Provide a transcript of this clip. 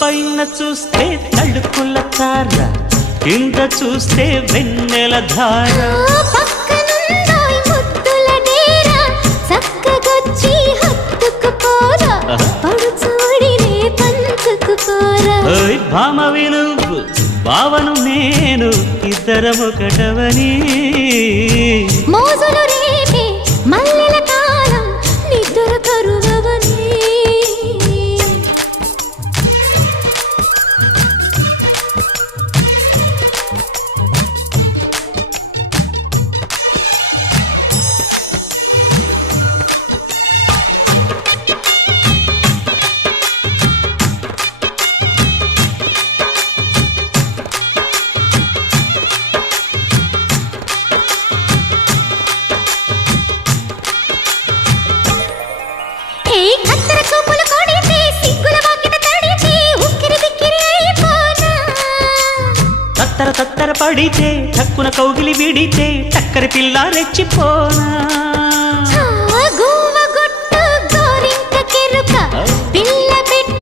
పైన చూస్తే తడుకుల తార, కింద చూస్తే వెన్నెల ధార. పక్కనుందోయ్ ముద్దుల డేరా, చక్కగొచ్చి హత్తుకుపోరా, పడుచూడినే పంచుకుపోరా. ఓయ్ భామ విలువు భావను నేను, ఇద్దరమొకటవని. మోజులు రేపే మల్లెల కాలం, నిద్ర కరువవని. తత్తర తత్తర పడితే, తక్కున కౌగిలి విడితే, చక్కరి పిల్ల రెచ్చిపోనా.